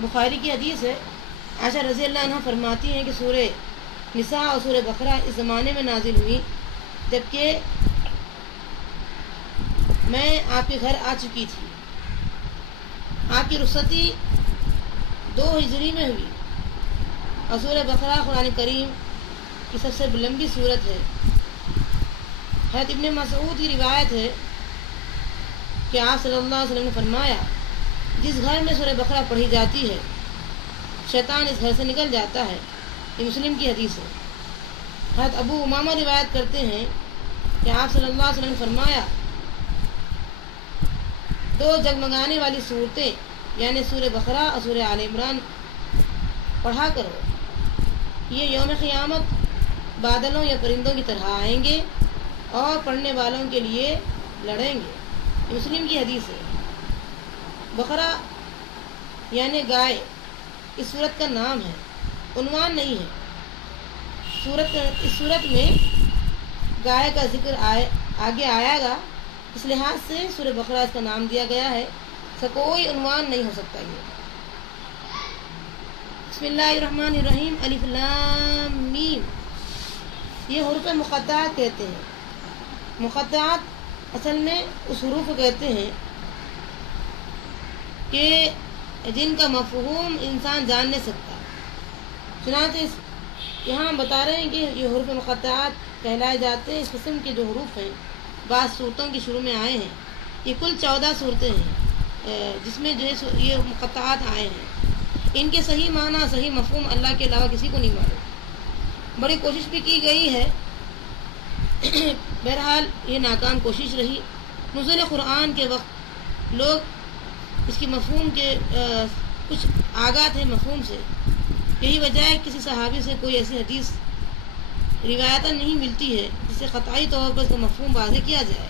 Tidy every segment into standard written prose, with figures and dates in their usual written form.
بخاری کی حدیث ہے، عائشہ رضی اللہ عنہ فرماتی ہیں کہ سورہ نساء اور سورہ بقرہ اس زمانے میں نازل ہوئی جبکہ میں آپ کے گھر آ چکی تھی۔ آپ کی رخصتی 2 ہجری میں ہوئی اور سورہ بقرہ قرآن کریم کی سب سے لمبی سورت ہے۔ حضرت ابن مسعود کی روایت ہے کہ آپ صلی اللہ علیہ وسلم نے فرمایا، جس گھر میں سورہ بقرہ پڑھی جاتی ہے شیطان اس گھر سے نکل جاتا ہے۔ یہ مسلم کی حدیث ہے۔ حضرت ابو امامہ روایت کرتے ہیں کہ آپ صلی اللہ علیہ وسلم نے فرمایا، 2 جگمگانے والی صورتیں یعنی سورہ بقرہ اور سورہ آل عمران پڑھا کرو، یہ یوم قیامت بادلوں یا پرندوں کی طرح آئیں گے اور پڑھنے والوں کے لیے لڑیں گے۔ یہ مسلم کی حدیث ہے۔ بقرہ یعنی گائے اس سورت کا نام ہے، عنوان نہیں ہے۔ اس سورت میں گائے کا ذکر آگے آئے گا، اس لحاظ سے سورہ بقرہ اس کا نام دیا گیا ہے، اس کا کوئی عنوان نہیں ہو سکتا۔ بسم اللہ الرحمن الرحیم، الف لام میم، یہ حروف مقطعات کہتے ہیں۔ مقطعات اصل میں اس حروف کو کہتے ہیں کہ جن کا مفہوم انسان جان نہیں سکتا۔ چنانچہ یہاں ہم بتا رہے ہیں کہ یہ حروف مقطعات کہلائے جاتے ہیں۔ اس قسم کے جو حروف ہیں بعض صورتوں کے شروع میں آئے ہیں، یہ کل 14 صورتیں ہیں جس میں جو ہے یہ مقطعات آئے ہیں۔ ان کے صحیح معنی صحیح مفہوم اللہ کے علاوہ کسی کو نہیں معلوم۔ بڑی کوشش بھی کی گئی ہے، بہرحال یہ ناکام کوشش رہی۔ نزول قرآن کے وقت لوگ اس کی مفہوم کے کچھ آگاہ تھے مفہوم سے، یہی وجہ ہے کسی صحابی سے کوئی ایسی حدیث روایتاً نہیں ملتی ہے جس سے قطعی طور پر اس کا مفہوم واضح کیا جائے۔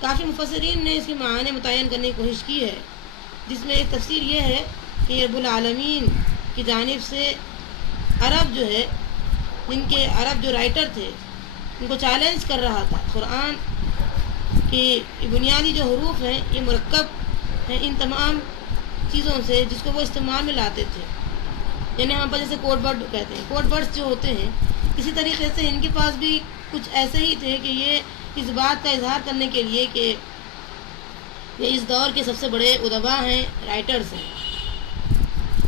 کافی مفسرین نے اس کے معنی متعین کرنے کی کوشش کی ہے، جس میں ایک تفسیر یہ ہے کہ یہ رب العالمین کی جانب سے عرب جو ہے، جن کے عرب جو رائٹر تھے ان کو چیلنج کر رہا تھا قرآن کی بنیادی جو حروف ہیں یہ مرکب ہیں ان تمام چیزوں سے جس کو وہ استعمال میں لاتے تھے۔ یعنی ہم پر جیسے کوڈ ورڈ کہتے ہیں، کوڈ ورڈز جو ہوتے ہیں اسی طریقے سے ان کے پاس بھی کچھ ایسے ہی تھے کہ یہ اس بات کا اظہار کرنے کے لیے کہ یہ اس دور کے سب سے بڑے ادبا ہیں، رائٹرز ہیں۔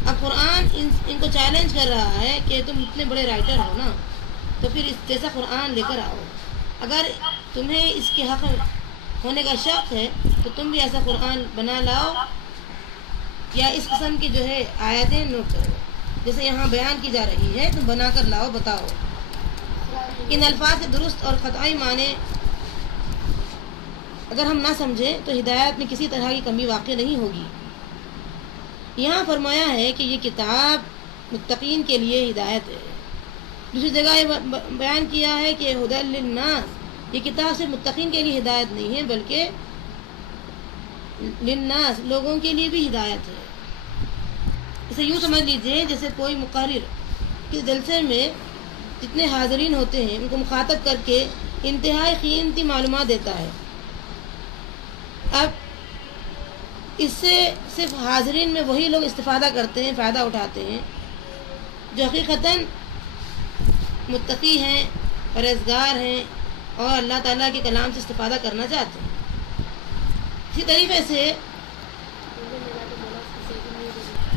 اب قرآن ان کو چیلنج کر رہا ہے کہ تم اتنے بڑے رائٹر ہو نا، تو پھر اس جیسا قرآن لے کر آؤ۔ اگر تمہیں اس کے حق ہونے کا شک ہے تو تم بھی ایسا قرآن بنا لاؤ یا اس قسم کی جو ہے آیتیں نوٹ کرو جیسے یہاں بیان کی جا رہی ہے، تم بنا کر لاؤ، بتاؤ۔ ان الفاظ کے درست اور قطعی معنی اگر ہم نہ سمجھیں تو ہدایت میں کسی طرح کی کمی واقع نہیں ہوگی۔ یہاں فرمایا ہے کہ یہ کتاب متقین کے لیے ہدایت ہے۔ دوسری جگہ یہ بیان کیا ہے کہ ہدی للناس، یہ کتاب صرف متقین کے لیے ہدایت نہیں ہے بلکہ للناس، لوگوں کے لیے بھی ہدایت ہے۔ اسے یوں سمجھ لیجئے جیسے کوئی مقرر کس جلسے میں جتنے حاضرین ہوتے ہیں ان کو مخاطب کر کے انتہائی قیمتی معلومات دیتا ہے۔ اب اس سے صرف حاضرین میں وہی لوگ استفادہ کرتے ہیں، فائدہ اٹھاتے ہیں جو حقیقتاً متقی ہیں، پرہیزگار ہیں اور اللہ تعالیٰ کے کلام سے استفادہ کرنا چاہتے ہیں۔ اسی طریقے سے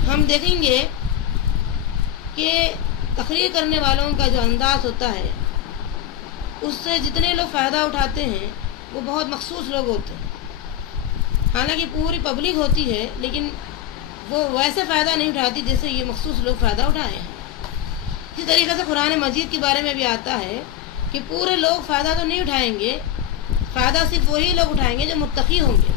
ہم دیکھیں گے کہ تقریر کرنے والوں کا جو انداز ہوتا ہے اس سے جتنے لوگ فائدہ اٹھاتے ہیں وہ بہت مخصوص لوگ ہوتے ہیں۔ حالانکہ پوری پبلک ہوتی ہے لیکن وہ ویسے فائدہ نہیں اٹھاتی جیسے یہ مخصوص لوگ فائدہ اٹھائے ہیں۔ اسی طریقے سے قرآن مجید کے بارے میں بھی آتا ہے کہ پورے لوگ فائدہ تو نہیں اٹھائیں گے، فائدہ صرف وہی لوگ اٹھائیں گے جو متقی ہوں گے۔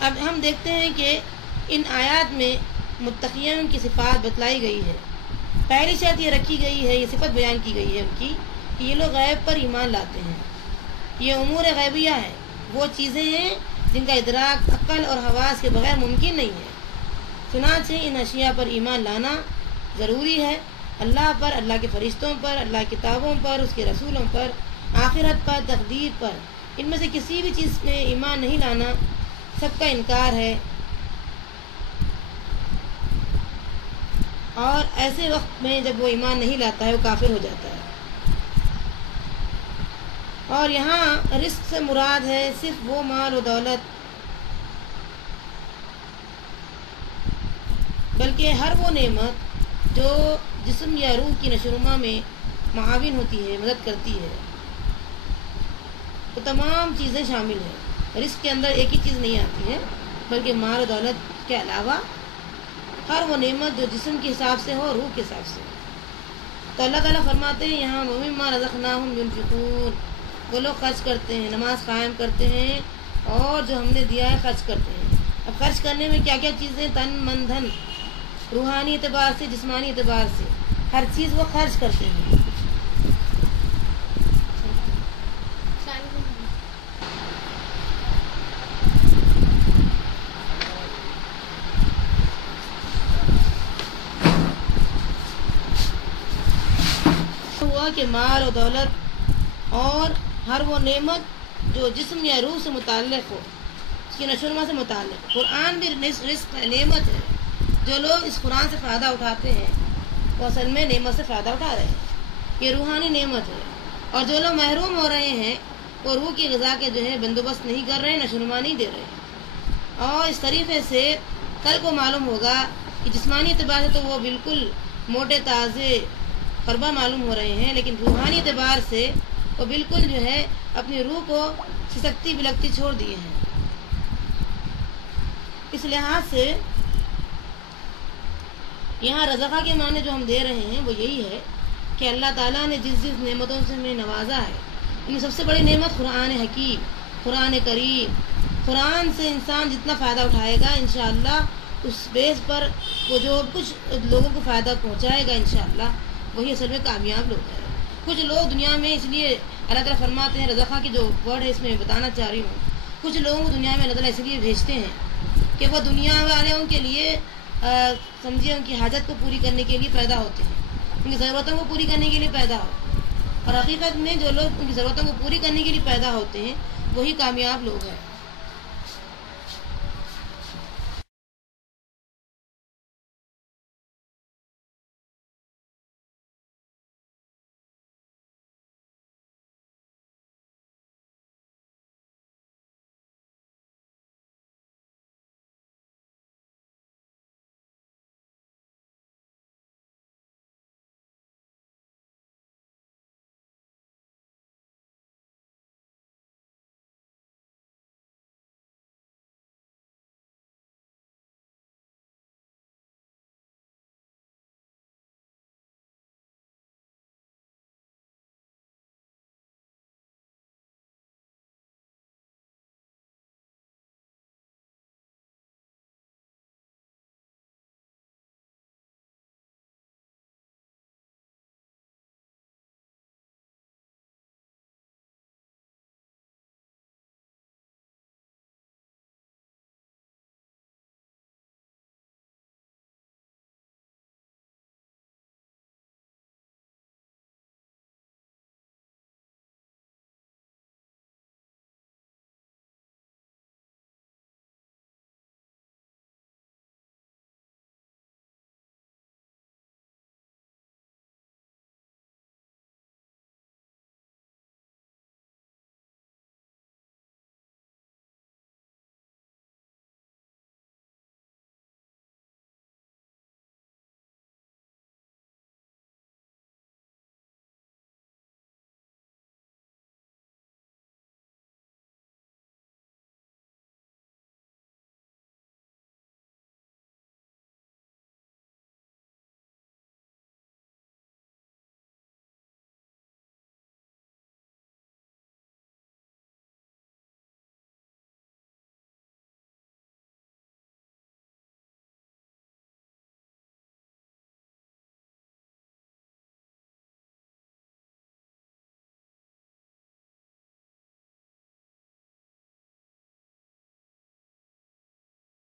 اب ہم دیکھتے ہیں کہ ان آیات میں متقین کی صفات بتلائی گئی ہے۔ پہلی شرط یہ رکھی گئی ہے، یہ صفت بیان کی گئی ہے ان کی کہ یہ لوگ غیب پر ایمان لاتے ہیں۔ یہ امور غیبیہ ہے، وہ چیزیں ہیں جن کا ادراک عقل اور حواس کے بغیر ممکن نہیں ہے۔ چنانچہ ان اشیاء پر ایمان لانا ضروری ہے اللہ پر، اللہ کے فرشتوں پر، اللہ کی کتابوں پر، اس کے رسولوں پر، آخرت پر، تقدیر پر، ان میں سے کسی بھی چیز میں ایمان نہیں لانا سب کا انکار ہے. اور ایسے وقت میں جب وہ ایمان نہیں لاتا ہے وہ کافر ہو جاتا ہے. اور یہاں رزق سے مراد ہے صرف وہ مال و دولت، بلکہ ہر وہ نعمت جو جسم یا روح کی نشوونما میں معاون ہوتی ہے، مدد کرتی ہے. تو تمام چیزیں شامل ہیں. رزق کے اندر ایک ہی چیز نہیں آتی ہے، بلکہ مال و دولت کے علاوہ ہر وہ نعمت جو جسم کے حساب سے ہو، روح کے حساب سے. تو اللہ تعالیٰ فرماتے ہیں یہاں وَمِمَّا رَزَقْنَاهُمْ يُنْفِقُونَ، وہ لوگ خرچ کرتے ہیں، نماز قائم کرتے ہیں اور جو ہم نے دیا ہے خرچ کرتے ہیں. اب خرچ کرنے میں کیا کیا چیزیں؟ تن من دھن، روحانی اعتبار سے، جسمانی اعتبار سے ہر چیز وہ خرچ کرتے ہیں. ہوا کہ مال و دولت اور ہر وہ نعمت جو جسم یا روح سے متعلق ہو، اس کی نشوونما سے متعلق. قرآن بھی رزق نعمت ہے. جو لوگ اس قرآن سے فائدہ اٹھاتے ہیں وہ اصل میں نعمت سے فائدہ اٹھا رہے ہیں. یہ روحانی نعمت ہے. اور جو لوگ محروم ہو رہے ہیں وہ روح کی غذا کے جو ہے بندوبست نہیں کر رہے ہیں، نشوونما نہیں دے رہے ہیں. اور اس طریقے سے کل کو معلوم ہوگا کہ جسمانی اعتبار سے تو وہ بالکل موٹے تازے قربہ معلوم ہو رہے ہیں، لیکن روحانی اعتبار سے وہ بالکل جو ہے اپنی روح کو سسکتی بلکتی چھوڑ دیے ہیں. اس لحاظ سے یہاں رزقہ کے معنی جو ہم دے رہے ہیں وہ یہی ہے کہ اللہ تعالیٰ نے جس جس نعمتوں سے ہمیں نوازا ہے، ان میں سب سے بڑی نعمت قرآن حکیم، قرآن کریم. قرآن سے انسان جتنا فائدہ اٹھائے گا انشاءاللہ اس بیس پر وہ جو کچھ لوگوں کو فائدہ پہنچائے گا انشاءاللہ وہی اصل میں کامیاب لوگ ہیں. کچھ لوگ دنیا میں، اس لیے اللہ تعالیٰ فرماتے ہیں، رزقہ کی جو ورڈ ہے اس میں بتانا چاہ رہی ہوں، کچھ لوگوں کو دنیا میں اللہ تعالیٰ اس لیے بھیجتے ہیں کہ وہ دنیا والوں کے لیے سمجھے ان کی حاجت کو پوری کرنے کے لیے پیدا ہوتے ہیں، ان کی ضرورتوں کو پوری کرنے کے لیے پیدا ہو. اور حقیقت میں جو لوگ ان کی ضرورتوں کو پوری کرنے کے لیے پیدا ہوتے ہیں وہی کامیاب لوگ ہیں.